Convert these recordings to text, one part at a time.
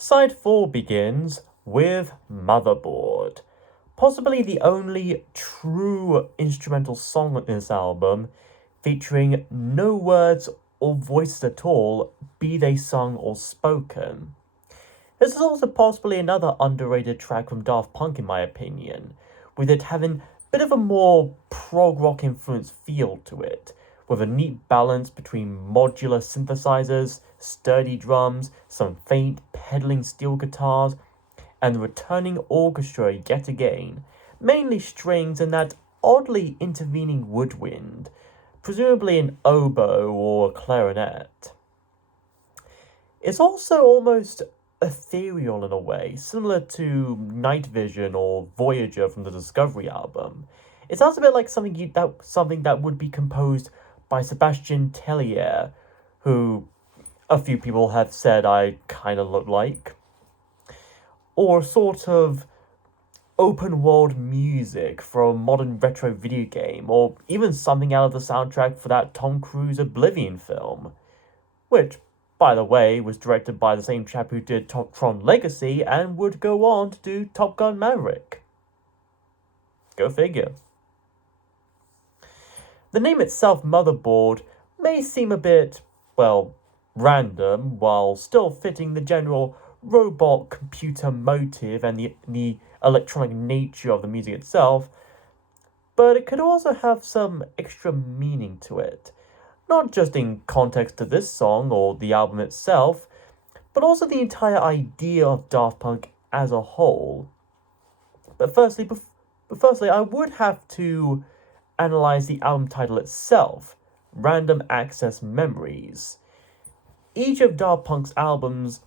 Side 4 begins with Motherboard, possibly the only true instrumental song on this album, featuring no words or voices at all, be they sung or spoken. This is also possibly another underrated track from Daft Punk in my opinion, with it having a bit of a more prog rock influenced feel to it, with a neat balance between modular synthesizers, sturdy drums, some faint pedaling steel guitars, and the returning orchestra yet again, mainly strings and that oddly intervening woodwind, presumably an oboe or a clarinet. It's also almost ethereal in a way, similar to Night Vision or Voyager from the Discovery album. It sounds a bit like something that would be composed by Sebastian Tellier, who a few people have said I kind of look like, or sort of open world music for a modern retro video game, or even something out of the soundtrack for that Tom Cruise Oblivion film, which, by the way, was directed by the same chap who did Tron Legacy and would go on to do Top Gun Maverick. Go figure. The name itself, Motherboard, may seem a bit, well, random, while still fitting the general robot computer motive and the electronic nature of the music itself, but it could also have some extra meaning to it, not just in context to this song or the album itself, but also the entire idea of Daft Punk as a whole. But firstly, I would have to analyze the album title itself, Random Access Memories. Each of Daft Punk's albums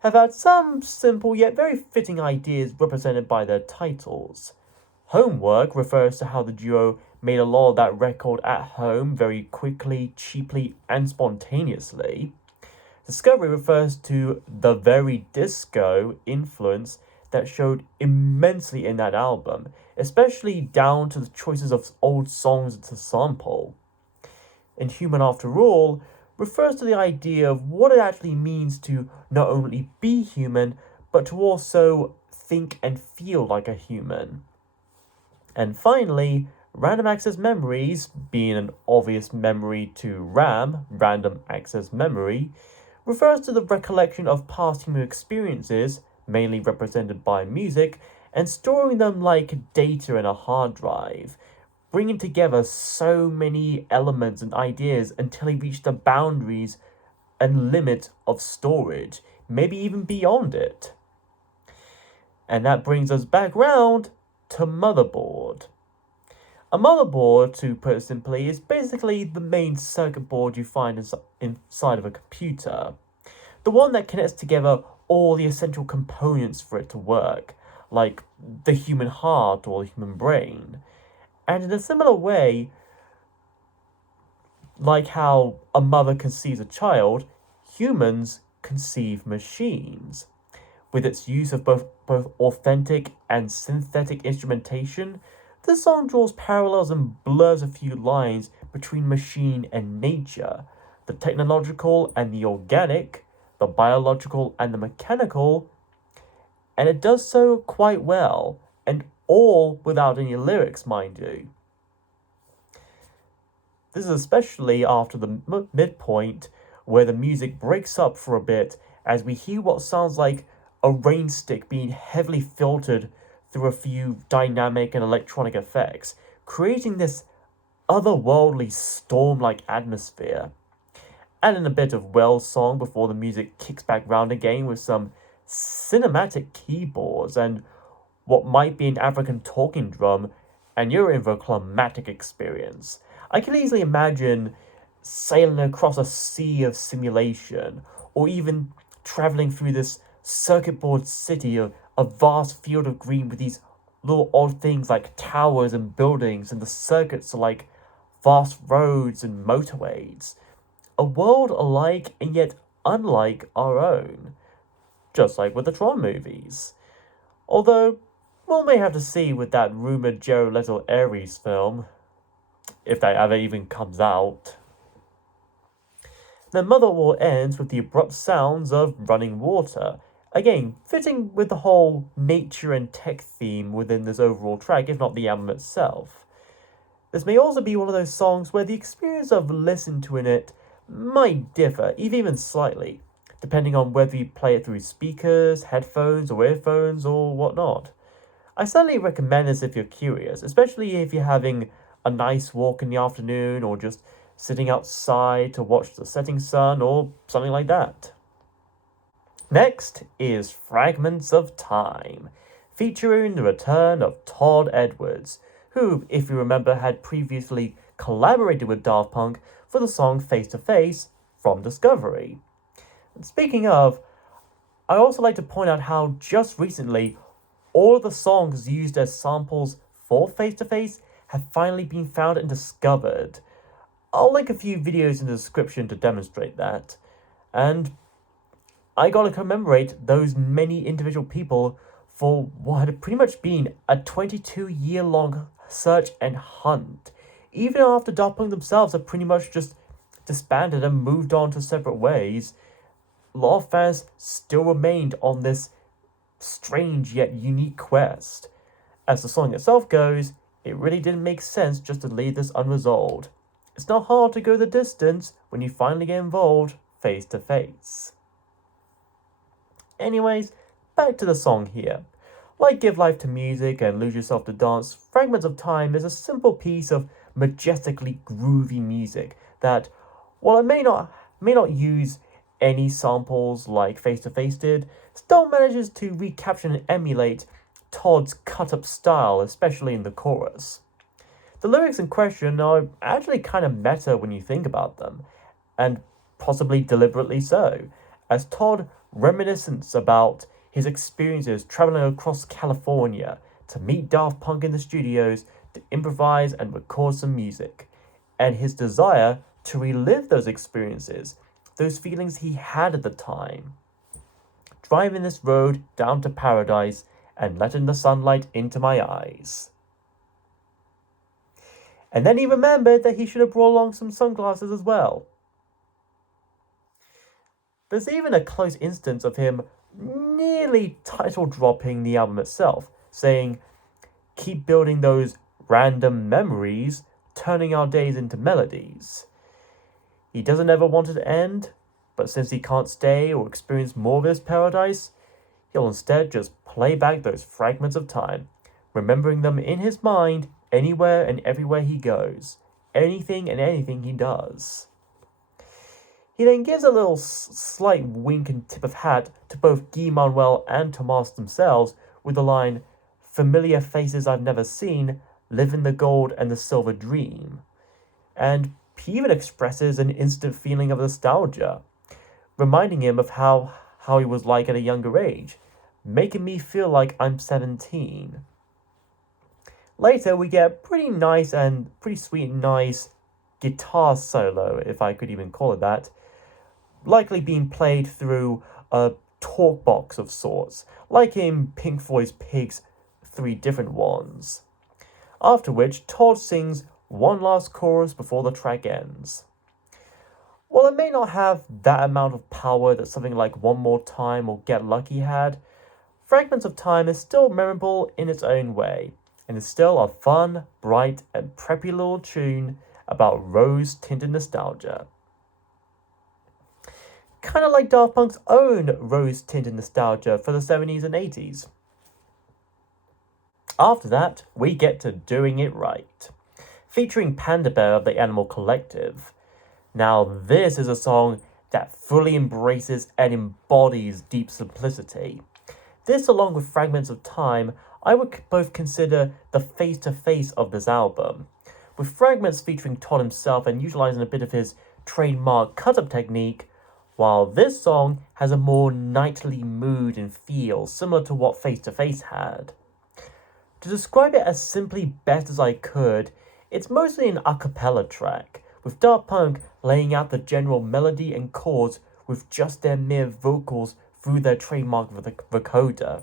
have had some simple yet very fitting ideas represented by their titles. Homework refers to how the duo made a lot of that record at home very quickly, cheaply, and spontaneously. Discovery refers to the very disco influence that showed immensely in that album, especially down to the choices of old songs to sample. And Human After All refers to the idea of what it actually means to not only be human, but to also think and feel like a human. And finally, Random Access Memories, being an obvious memory to RAM, Random Access Memory, refers to the recollection of past human experiences, mainly represented by music, and storing them like data in a hard drive, bringing together so many elements and ideas until they reach the boundaries and limit of storage, maybe even beyond it. And that brings us back round to Motherboard. A motherboard, to put it simply, is basically the main circuit board you find inside of a computer. The one that connects together all the essential components for it to work, like the human heart or the human brain. And in a similar way, like how a mother conceives a child, humans conceive machines. With its use of both authentic and synthetic instrumentation, this song draws parallels and blurs a few lines between machine and nature, the technological and the organic, the biological and the mechanical, and it does so quite well, and all without any lyrics, mind you. This is especially after the midpoint, where the music breaks up for a bit as we hear what sounds like a rain stick being heavily filtered through a few dynamic and electronic effects, creating this otherworldly storm-like atmosphere. And in a bit of Wells song before the music kicks back round again with some cinematic keyboards and what might be an African talking drum, and you're in for a climatic experience. I can easily imagine sailing across a sea of simulation, or even travelling through this circuit board city of a vast field of green with these little odd things like towers and buildings, and the circuits are like vast roads and motorways. A world alike and yet unlike our own, just like with the Tron movies. Although, we'll may have to see with that rumoured Jared Leto Ares film, if that ever even comes out. Then Motherwell ends with the abrupt sounds of running water, Again, fitting with the whole nature and tech theme within this overall track, if not the album itself. This may also be one of those songs where the experience of listening to it might differ, even slightly, depending on whether you play it through speakers, headphones, or earphones, or whatnot. I certainly recommend this if you're curious, especially if you're having a nice walk in the afternoon or just sitting outside to watch the setting sun or something like that. Next is Fragments of Time, featuring the return of Todd Edwards, who, if you remember, had previously collaborated with Daft Punk for the song Face to Face from Discovery. And speaking of, I also like to point out how just recently all of the songs used as samples for Face to Face have finally been found and discovered. I'll link a few videos in the description to demonstrate that. And I gotta commemorate those many individual people for what had pretty much been a 22-year-long search and hunt. Even after Daft Punk themselves have pretty much just disbanded and moved on to separate ways, a lot of fans still remained on this strange yet unique quest. As the song itself goes, it really didn't make sense just to leave this unresolved. It's not hard to go the distance when you finally get involved face to face. Anyways, back to the song here. Like Give Life to Music and Lose Yourself to Dance, Fragments of Time is a simple piece of majestically groovy music that, while it may not use any samples like Face to Face did, still manages to recapture and emulate Todd's cut-up style, especially in the chorus. The lyrics in question are actually kind of meta when you think about them, and possibly deliberately so, as Todd reminiscence about his experiences traveling across California to meet Daft Punk in the studios to improvise and record some music, and his desire to relive those experiences, those feelings he had at the time. Driving this road down to paradise and letting the sunlight into my eyes. And then he remembered that he should have brought along some sunglasses as well. There's even a close instance of him nearly title dropping the album itself, saying, "Keep building those random memories, turning our days into melodies." He doesn't ever want it to end, but since he can't stay or experience more of this paradise, he'll instead just play back those fragments of time, remembering them in his mind anywhere and everywhere he goes, anything and anything he does. He then gives a little slight wink and tip of hat to both Guy Manuel and Tomas themselves with the line, "Familiar faces I've never seen, live in the gold and the silver dream." And he even expresses an instant feeling of nostalgia, reminding him of how he was like at a younger age, making me feel like I'm 17. Later, we get a pretty nice and pretty sweet, nice guitar solo, if I could even call it that, likely being played through a talk box of sorts, like in Pink Floyd's Pig's 3 different ones. After which, Todd sings one last chorus before the track ends. While it may not have that amount of power that something like One More Time or Get Lucky had, Fragments of Time is still memorable in its own way, and is still a fun, bright, and preppy little tune about rose-tinted nostalgia. Kind of like Daft Punk's own rose-tinted nostalgia for the 70s and 80s. After that, we get to Doing It Right, featuring Panda Bear of the Animal Collective. Now, this is a song that fully embraces and embodies deep simplicity. This, along with Fragments of Time, I would both consider the face-to-face of this album, with Fragments featuring Todd himself and utilizing a bit of his trademark cut-up technique, while this song has a more nightly mood and feel similar to what Face to Face had. To describe it as simply best as I could, it's mostly an a cappella track, with Daft Punk laying out the general melody and chords with just their mere vocals through their trademark vocoder.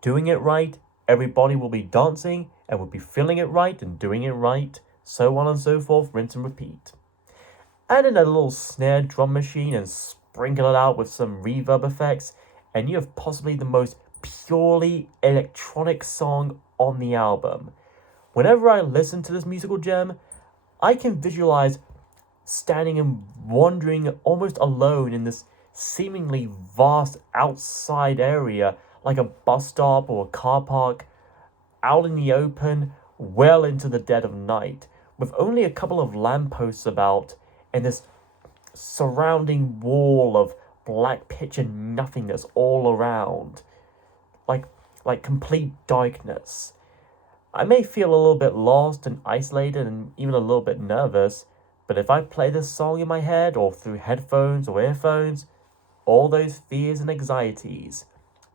Doing it right, everybody will be dancing and will be feeling it right and doing it right, so on and so forth, rinse and repeat. Add in a little snare drum machine and sprinkle it out with some reverb effects, and you have possibly the most purely electronic song on the album. Whenever I listen to this musical gem, I can visualize standing and wandering almost alone in this seemingly vast outside area, like a bus stop or a car park, out in the open, well into the dead of night, with only a couple of lampposts about, and this surrounding wall of black pitch and nothingness all around, like complete darkness. I may feel a little bit lost and isolated and even a little bit nervous, but if I play this song in my head or through headphones or earphones, all those fears and anxieties,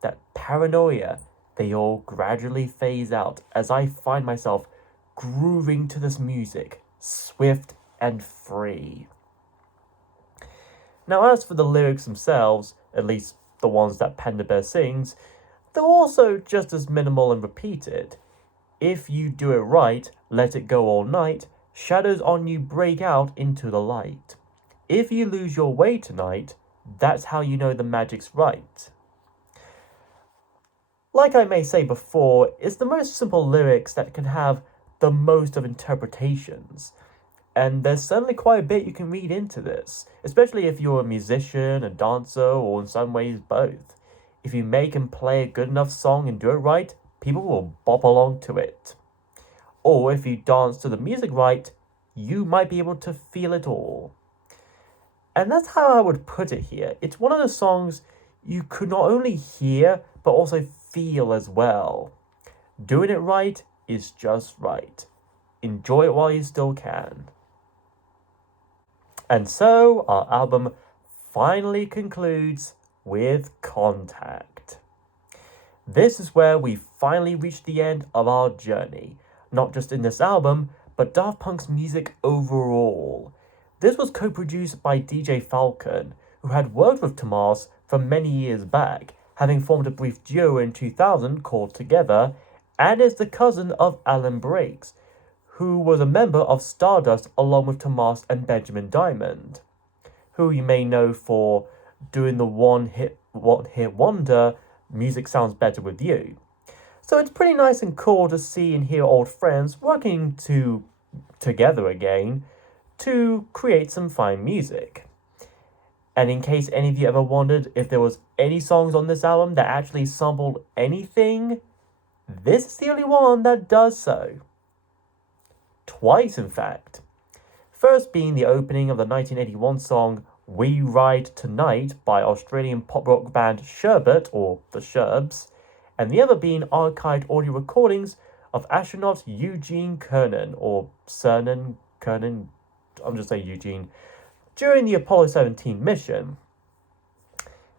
that paranoia, they all gradually phase out as I find myself grooving to this music, swift and free. Now, as for the lyrics themselves, at least the ones that Panda Bear sings, they're also just as minimal and repeated. If you do it right, let it go all night, shadows on you break out into the light. If you lose your way tonight, that's how you know the magic's right. Like I may say before, it's the most simple lyrics that can have the most of interpretations. And there's certainly quite a bit you can read into this, especially if you're a musician, a dancer, or in some ways both. If you make and play a good enough song and do it right, people will bop along to it. Or if you dance to the music right, you might be able to feel it all. And that's how I would put it here. It's one of the songs you could not only hear, but also feel as well. Doing it right is just right. Enjoy it while you still can. And so our album finally concludes with Contact. This is where we finally reach the end of our journey, not just in this album, but Daft Punk's music overall. This was co-produced by DJ Falcon, who had worked with Tomas from many years back, having formed a brief duo in 2000 called Together, and is the cousin of Alan Brakes, who was a member of Stardust along with Tomas and Benjamin Diamond, who you may know for doing the one-hit wonder Music Sounds Better With You. So it's pretty nice and cool to see and hear old friends working together again to create some fine music. And in case any of you ever wondered if there was any songs on this album that actually sampled anything, this is the only one that does so. Twice, in fact. First being the opening of the 1981 song We Ride Tonight by Australian pop rock band Sherbet, or the Sherbs, and the other being archived audio recordings of astronaut Eugene Cernan, or Cernan, I'm just saying Eugene, during the Apollo 17 mission.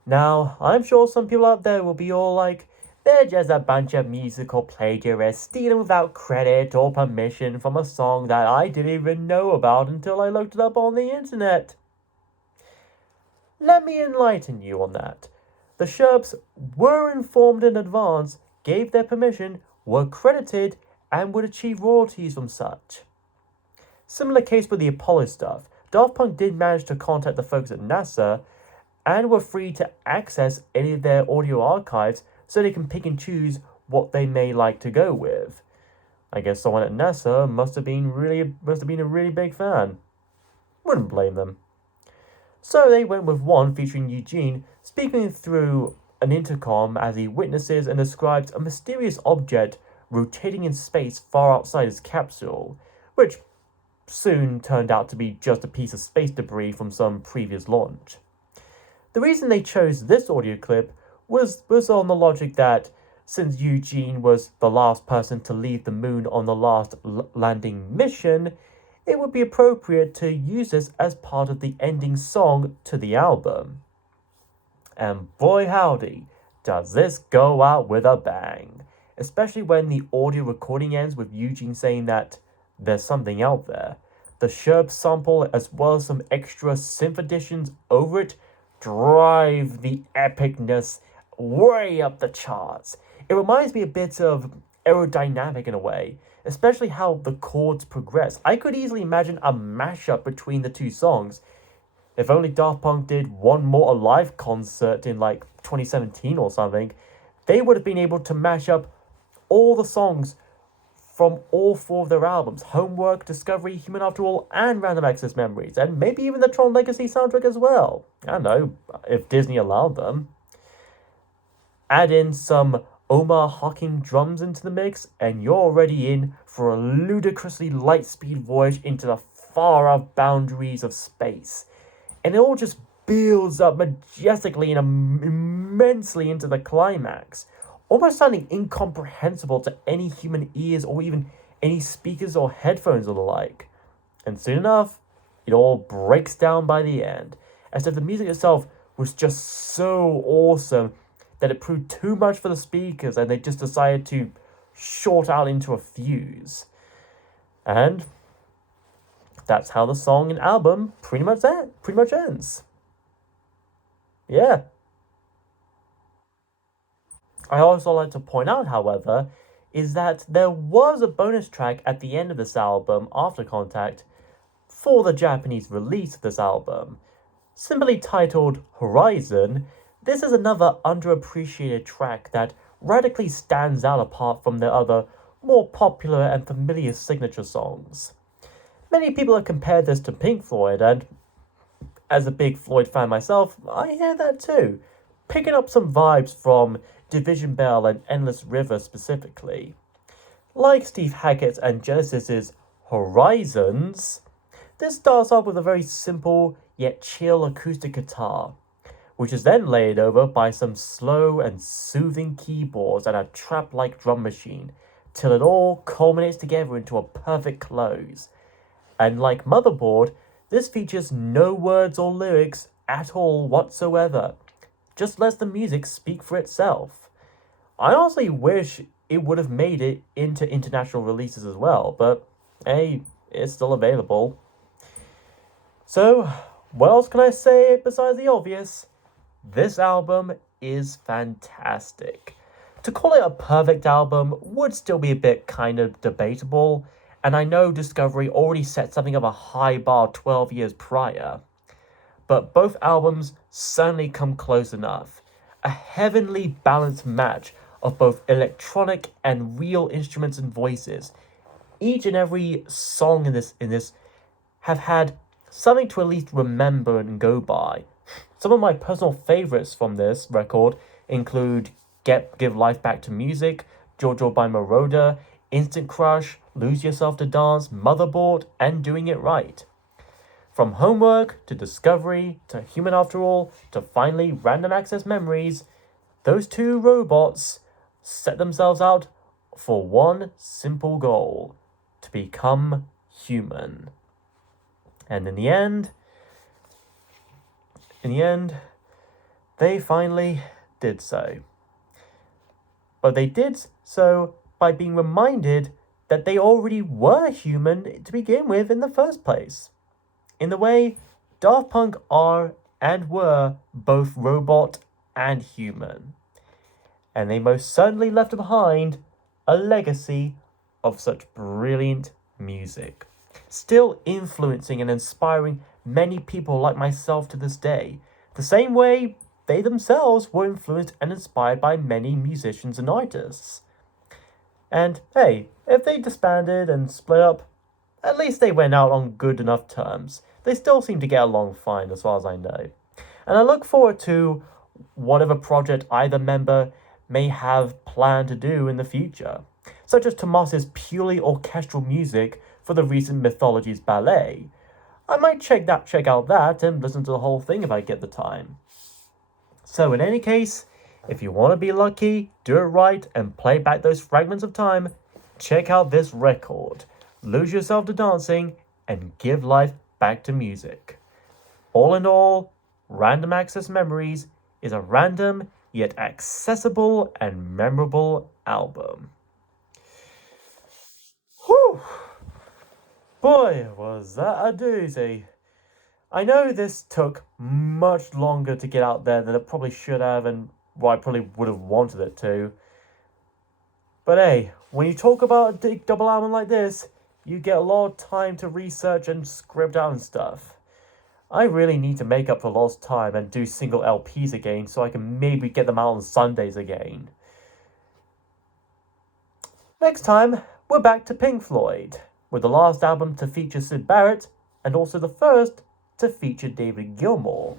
Now, I'm sure some people out there will be all like, they're just a bunch of musical plagiarists stealing without credit or permission from a song that I didn't even know about until I looked it up on the internet. Let me enlighten you on that. The Sherbs were informed in advance, gave their permission, were credited, and would achieve royalties from such. Similar case with the Apollo stuff. Daft Punk did manage to contact the folks at NASA and were free to access any of their audio archives so they can pick and choose what they may like to go with. I guess someone at NASA must have been a really big fan. Wouldn't blame them. So they went with one featuring Eugene speaking through an intercom as he witnesses and describes a mysterious object rotating in space far outside his capsule, which soon turned out to be just a piece of space debris from some previous launch. The reason they chose this audio clip was on the logic that since Eugene was the last person to leave the moon on the last landing mission, it would be appropriate to use this as part of the ending song to the album. And boy howdy, does this go out with a bang, especially when the audio recording ends with Eugene saying that there's something out there. The Sherb sample as well as some extra synth additions over it drive the epicness way up the charts. It reminds me a bit of Aerodynamic in a way, especially how the chords progress. I could easily imagine a mashup between the two songs. If only Daft Punk did one more live concert in like 2017 or something, they would have been able to mash up all the songs from all four of their albums: Homework, Discovery, Human After All, and Random Access Memories, and maybe even the Tron Legacy soundtrack as well. I don't know, if Disney allowed them. Add in some Omar Hawking drums into the mix, and you're already in for a ludicrously light speed voyage into the far off boundaries of space. And it all just builds up majestically and immensely into the climax, almost sounding incomprehensible to any human ears or even any speakers or headphones or the like. And soon enough, it all breaks down by the end, as if the music itself was just so awesome that it proved too much for the speakers and they just decided to short out into a fuse. And that's how the song and album pretty much ends. Yeah. I also like to point out, however, is that there was a bonus track at the end of this album, After Contact, for the Japanese release of this album. Simply titled Horizon, this is another underappreciated track that radically stands out apart from their other, more popular and familiar signature songs. Many people have compared this to Pink Floyd, and as a big Floyd fan myself, I hear that too, picking up some vibes from Division Bell and Endless River specifically. Like Steve Hackett's and Genesis's Horizons, this starts off with a very simple yet chill acoustic guitar, which is then laid over by some slow and soothing keyboards and a trap-like drum machine, till it all culminates together into a perfect close. And like Motherboard, this features no words or lyrics at all whatsoever, just lets the music speak for itself. I honestly wish it would have made it into international releases as well, but hey, it's still available. So, what else can I say besides the obvious? This album is fantastic. To call it a perfect album would still be a bit kind of debatable, and I know Discovery already set something of a high bar 12 years prior, but both albums certainly come close enough. A heavenly balanced match of both electronic and real instruments and voices. Each and every song in this have had something to at least remember and go by. Some of my personal favorites from this record include Give Life Back to Music, Jojo by Moroder, Instant Crush, Lose Yourself to Dance, Motherboard, and Doing It Right. From Homework to Discovery to Human After All to finally Random Access Memories, those two robots set themselves out for one simple goal: to become human. And in the end, they finally did so. But they did so by being reminded that they already were human to begin with in the first place. In the way Daft Punk are and were both robot and human. And they most certainly left behind a legacy of such brilliant music, still influencing and inspiring many people like myself to this day, the same way they themselves were influenced and inspired by many musicians and artists. And hey, if they disbanded and split up, at least they went out on good enough terms. They still seem to get along fine as far as I know. And I look forward to whatever project either member may have planned to do in the future, such as Tomas's purely orchestral music for the recent Mythologies ballet. I might check out that and listen to the whole thing if I get the time. So in any case, if you want to be lucky, do it right, and play back those fragments of time, check out this record, Lose Yourself to Dancing, and Give Life Back to Music. All in all, Random Access Memories is a random yet accessible and memorable album. Whew! Boy, was that a doozy. I know this took much longer to get out there than it probably should have, and I probably would have wanted it to. But hey, when you talk about a big double album like this, you get a lot of time to research and script out and stuff. I really need to make up for lost time and do single LPs again so I can maybe get them out on Sundays again. Next time, we're back to Pink Floyd, with the last album to feature Syd Barrett and also the first to feature David Gilmour.